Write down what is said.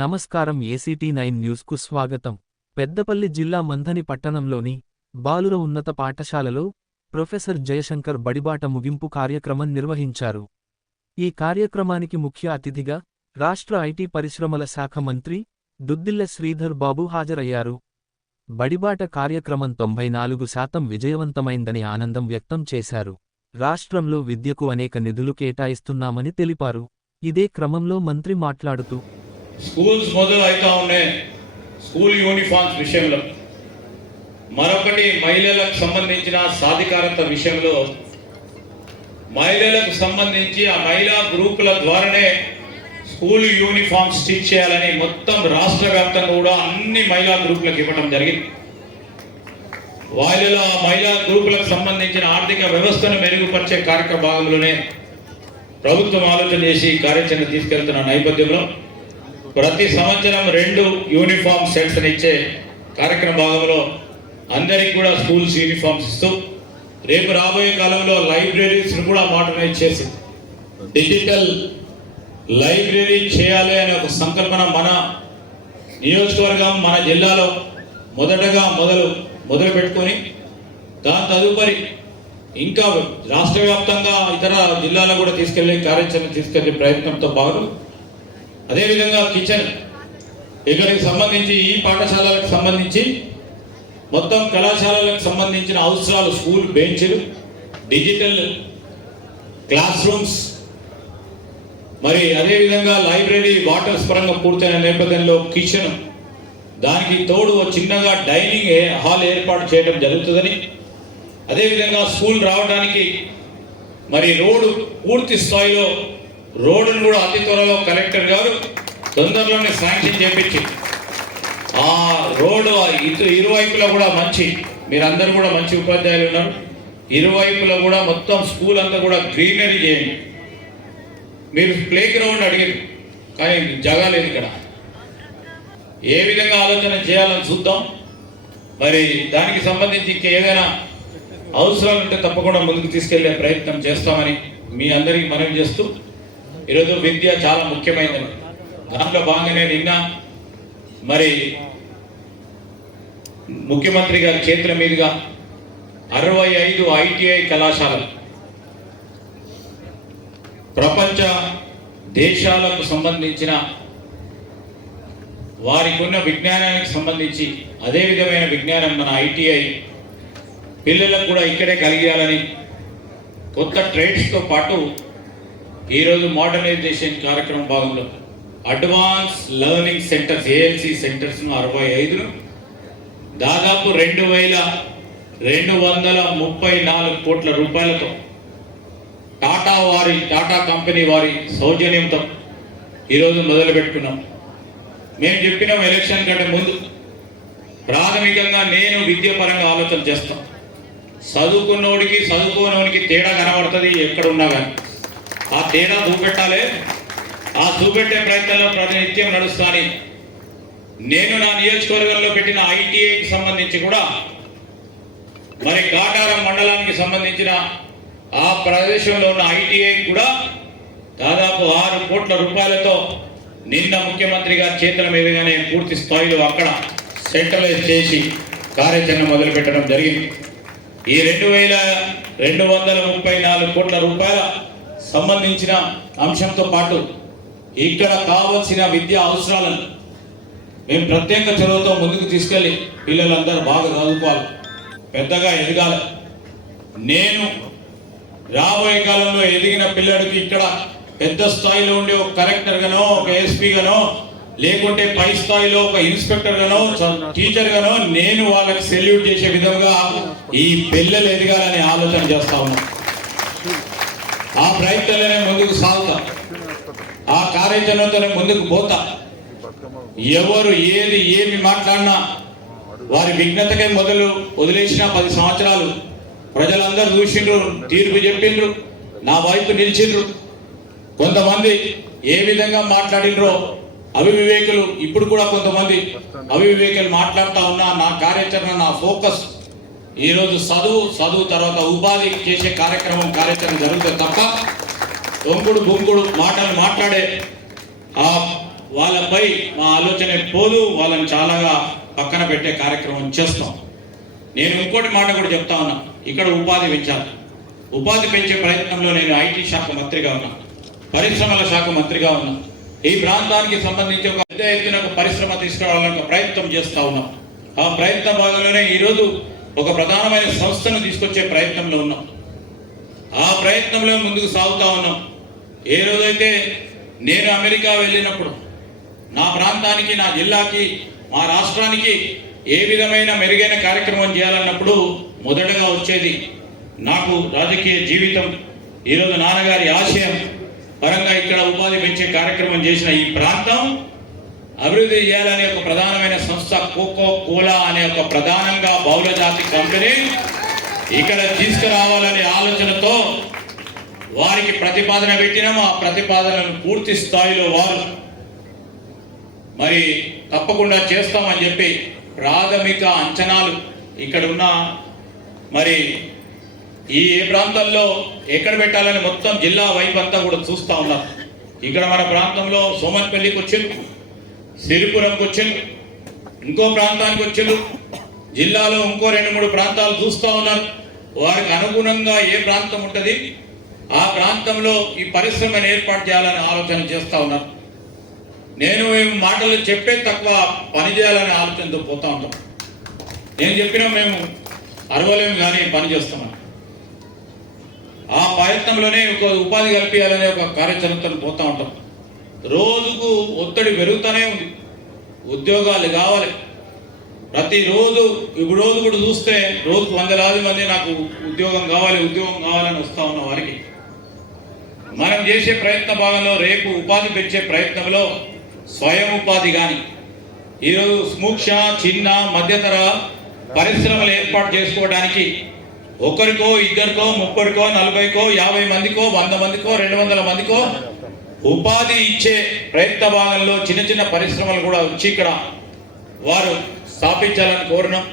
నమస్కారం. ACT9 న్యూస్కు స్వాగతం. పెద్దపల్లి జిల్లా మంథని పట్టణంలోని బాలుర ఉన్నత పాఠశాలలో ప్రొఫెసర్ జయశంకర్ బడిబాట ముగింపు కార్యక్రమం నిర్వహించారు. ఈ కార్యక్రమానికి ముఖ్య అతిథిగా రాష్ట్ర ఐటీ పరిశ్రమల శాఖ మంత్రి దుద్దిళ్ల శ్రీధర్ బాబు హాజరయ్యారు. బడిబాట కార్యక్రమం 94% విజయవంతమైందని ఆనందం వ్యక్తం చేశారు. రాష్ట్రంలో విద్యకు అనేక నిధులు కేటాయిస్తున్నామని తెలిపారు. ఇదే క్రమంలో మంత్రి మాట్లాడుతూ స్కూల్స్ మొదలు అవుతా ఉన్నాయి. స్కూల్ యూనిఫామ్స్ విషయంలో మరొకటి మహిళలకు సంబంధించిన సాధికారత విషయంలో మహిళలకు సంబంధించి ఆ మహిళా గ్రూపుల ద్వారానే స్కూల్ యూనిఫామ్ స్టిచ్ చేయాలని మొత్తం రాష్ట్ర వ్యాప్తంగా కూడా అన్ని మహిళా గ్రూపులకు ఇవ్వడం జరిగింది. మహిళా గ్రూపులకు సంబంధించిన ఆర్థిక వ్యవస్థను మెరుగుపరిచే కార్యక్రమ భాగంలోనే ప్రభుత్వం ఆలోచన చేసి కార్యాచరణ తీసుకెళ్తున్న నేపథ్యంలో ప్రతి సంవత్సరం 2 యూనిఫామ్ సెట్స్ ఇచ్చే కార్యక్రమ భాగంలో అందరికి కూడా స్కూల్స్ యూనిఫామ్స్ ఇస్తూ రేపు రాబోయే కాలంలో లైబ్రరీస్ కూడా మోడర్నైజ్ చేసి డిజిటల్ లైబ్రరీ చేయాలి అనే ఒక సంకల్పన మన నియోజకవర్గం మన జిల్లాలో మొదలు పెట్టుకొని దాని తదుపరి ఇంకా రాష్ట్ర వ్యాప్తంగా ఇతర జిల్లాలో కూడా తీసుకెళ్లే ప్రయత్నంతో పాటు అదేవిధంగా కిచెన్ ఇక్కడికి సంబంధించి ఈ పాఠశాలలకు సంబంధించి మొత్తం కళాశాలలకు సంబంధించిన అవసరాలు స్కూల్ బెంచ్లు, డిజిటల్ క్లాస్ రూమ్స్, మరి అదేవిధంగా లైబ్రరీ వాటర్స్ పరంగా పూర్తయిన నేపథ్యంలో కిచెన్, దానికి తోడు చిన్నగా డైనింగ్ హాల్ ఏర్పాటు చేయడం జరుగుతుందని, అదేవిధంగా స్కూల్ రావడానికి మరి రోడ్డు పూర్తి స్థాయిలో రోడ్డును కూడా అతి త్వరలో కలెక్టర్ గారు తొందరలోనే శాంక్షన్ చేపించి ఆ రోడ్డు ఇరువైపులా కూడా మీరందరూ కూడా మంచి ఉపాధ్యాయులు ఉన్నారు, ఇరువైపులా కూడా మొత్తం స్కూల్ అంతా కూడా గ్రీనరీ చేయండి. మీరు ప్లే గ్రౌండ్ అడిగారు కానీ జగలేదు ఇక్కడ. ఏ విధంగా ఆలోచన చేయాలని చూద్దాం. మరి దానికి సంబంధించి ఇంకా ఏదైనా అవసరాలు ఉంటే తప్పకుండా ముందుకు తీసుకెళ్లే ప్రయత్నం చేస్తామని మీ అందరికీ మనవి చేస్తూ, ఈరోజు విద్య చాలా ముఖ్యమైనది. దాంట్లో భాగంగానే నిన్న మరి ముఖ్యమంత్రి గారి చేతుల మీదుగా 65 ITI కళాశాలలు ప్రపంచ దేశాలకు సంబంధించిన వారికి ఉన్న విజ్ఞానానికి సంబంధించి అదే విధమైన విజ్ఞానం మన ITI పిల్లలకు కూడా ఇక్కడే కలిగేయాలని కొత్త ట్రేడ్స్తో పాటు ఈరోజు మోడర్నైజేషన్ కార్యక్రమం భాగంలో అడ్వాన్స్ లెర్నింగ్ సెంటర్స్ ALC సెంటర్స్ను 65ను దాదాపు 2,234 కోట్ల రూపాయలతో టాటా కంపెనీ వారి సౌజన్యంతో ఈరోజు మొదలుపెట్టుకున్నాం. మేము చెప్పినాం ఎలక్షన్ కంటే ముందు ప్రాథమికంగా నేను విద్యాపరంగా ఆలోచన చేస్తాం. చదువుకున్నోడికి చదువుకోనోడికి తేడా కనబడుతుంది ఎక్కడున్నా కానీ. ఆ తేడా చూపెట్టాలి. ఆ చూపెట్టే ప్రయత్నంలో ప్రాతినిధ్యం నడుస్తాని నేను నా నియోజకవర్గంలో పెట్టిన ITIకి సంబంధించి కూడా మరి కాటారం మండలానికి సంబంధించిన ఆ ప్రదేశంలో ఉన్న ITI కూడా దాదాపు 6 కోట్ల రూపాయలతో నిన్న ముఖ్యమంత్రి గారి చేతుల మీదుగానే పూర్తి స్థాయిలో అక్కడ సెంట్రలైజ్ చేసి కార్యాచరణ మొదలుపెట్టడం జరిగింది. ఈ 2,234 కోట్ల రూపాయల సంబంధించిన అంశంతో పాటు ఇక్కడ కావలసిన విద్యా అవసరాలను మేము ప్రత్యేక చొరవతో ముందుకు తీసుకెళ్ళి పిల్లలందరూ బాగా చదువుకోవాలి, పెద్దగా ఎదగాలి. నేను రాబోయే కాలంలో ఎదిగిన పిల్లడికి ఇక్కడ పెద్ద స్థాయిలో ఉండే ఒక కలెక్టర్ గానో ఒక SP గానో లేకుంటే పై స్థాయిలో ఒక ఇన్స్పెక్టర్ గానో టీచర్ గానో నేను వాళ్ళకి సెల్యూట్ చేసే విధంగా ఈ పిల్లలు ఎదగాలని ఆలోచన చేస్తా ఉన్నాం. ఆ ప్రయత్నాలనే ముందుకు సాగుతా, ఆ కార్యాచరణతోనే ముందుకు పోతా. ఎవరు ఏమి మాట్లాడినా వారి విఘ్నతకే వదిలేసిన 10 సంవత్సరాలు ప్రజలందరూ చూసిండ్రు, తీర్పు చెప్పిండ్రు, నా వైపు నిలిచిండ్రు. కొంతమంది ఏ విధంగా మాట్లాడిండ్రో అవివేకులు ఇప్పుడు కూడా కొంతమంది అవివేకులు మాట్లాడుతూ ఉన్నా నా కార్యాచరణ, నా ఫోకస్ ఈరోజు చదువు తర్వాత ఉపాధి చేసే కార్యాచరణ జరుగుతుంది తప్ప దొంగుడు మాటలు మాట్లాడే ఆ వాళ్ళపై మా ఆలోచన పోదు, వాళ్ళని చాలాగా పక్కన పెట్టే కార్యక్రమం చేస్తాం. నేను ఇంకోటి మాట కూడా చెప్తా ఉన్నా, ఇక్కడ ఉపాధి పెంచాలి. ఉపాధి పెంచే ప్రయత్నంలో నేను ఐటీ శాఖ మంత్రిగా ఉన్నా, పరిశ్రమల శాఖ మంత్రిగా ఉన్నా. ఈ ప్రాంతానికి సంబంధించి ఒక పెద్ద ఎత్తున ఒక పరిశ్రమ తీసుకురావాలని ఒక ప్రయత్నం చేస్తూ ఉన్నాం. ఆ ప్రయత్న భాగంలోనే ఈరోజు ఒక ప్రధానమైన సంస్థను తీసుకొచ్చే ప్రయత్నంలో ఉన్నాం. ఆ ప్రయత్నంలో ముందుకు సాగుతూ ఉన్నాం. ఏ రోజైతే నేను అమెరికా వెళ్ళినప్పుడు నా ప్రాంతానికి, నా జిల్లాకి, మా రాష్ట్రానికి ఏ విధమైన మెరుగైన కార్యక్రమం చేయాలన్నప్పుడు మొదటగా వచ్చేది నాకు రాజకీయ జీవితం. ఈరోజు నాన్నగారి ఆశయం పరంగా ఇక్కడ ఉపాధి పెంచే కార్యక్రమం చేసిన ఈ ప్రాంతం అభివృద్ధి చేయాలనే ఒక ప్రధానమైన సంస్థ కోకో కోలా అనే ఒక ప్రధానంగా బహుళ జాతి కంపెనీ ఇక్కడ తీసుకురావాలనే ఆలోచనతో వారికి ప్రతిపాదన పెట్టినాము. ఆ ప్రతిపాదనను పూర్తి స్థాయిలో వారు మరి తప్పకుండా చేస్తామని చెప్పి ప్రాథమిక అంచనాలు ఇక్కడ ఉన్న మరి ఈ ఏ ప్రాంతాల్లో ఎక్కడ పెట్టాలని మొత్తం జిల్లా వైపు అంతా కూడా చూస్తూ ఉన్నారు. ఇక్కడ మన ప్రాంతంలో సోమన్పల్లికి వచ్చింది, సిరిపురంకి వచ్చింది, ఇంకో ప్రాంతానికి వచ్చింది, జిల్లాలో ఇంకో 2-3 ప్రాంతాలు చూస్తూ ఉన్నారు. వారికి అనుగుణంగా ఏ ప్రాంతం ఉంటుంది ఆ ప్రాంతంలో ఈ పరిశ్రమను ఏర్పాటు చేయాలని ఆలోచన చేస్తూ ఉన్నారు. నేను మాటలు చెప్పే తక్కువ పని చేయాలనే ఆలోచనతో పోతూ ఉంటాం. నేను చెప్పినా మేము అరవలేము కానీ పని చేస్తామని ఆ ప్రయత్నంలోనే ఒక ఉపాధి కల్పించాలనే ఒక కార్యాచరణతో పోతూ ఉంటాం. రోజుకు ఒత్తిడి పెరుగుతూనే ఉంది, ఉద్యోగాలు కావాలి. ప్రతిరోజు ఇప్పుడు రోజు కూడా చూస్తే రోజుకు 100 మంది నాకు ఉద్యోగం కావాలని వస్తూ ఉన్న వారికి మనం చేసే ప్రయత్న భాగంలో రేపు ఉపాధి పెంచే ప్రయత్నంలో స్వయం ఉపాధి కానీ ఈరోజు సూక్ష్మ, చిన్న, మధ్యతర పరిశ్రమలు ఏర్పాటు చేసుకోవడానికి ఒకరికో, ఇద్దరికో, 30కో, 40కో, 50 మందికో, 100 మందికో, 200 మందికో ఉపాధి ఇచ్చే ప్రయత్న భాగంలో చిన్న చిన్న పరిశ్రమలు కూడా వచ్చి ఇక్కడ వారు స్థాపించాలని కోరినాం.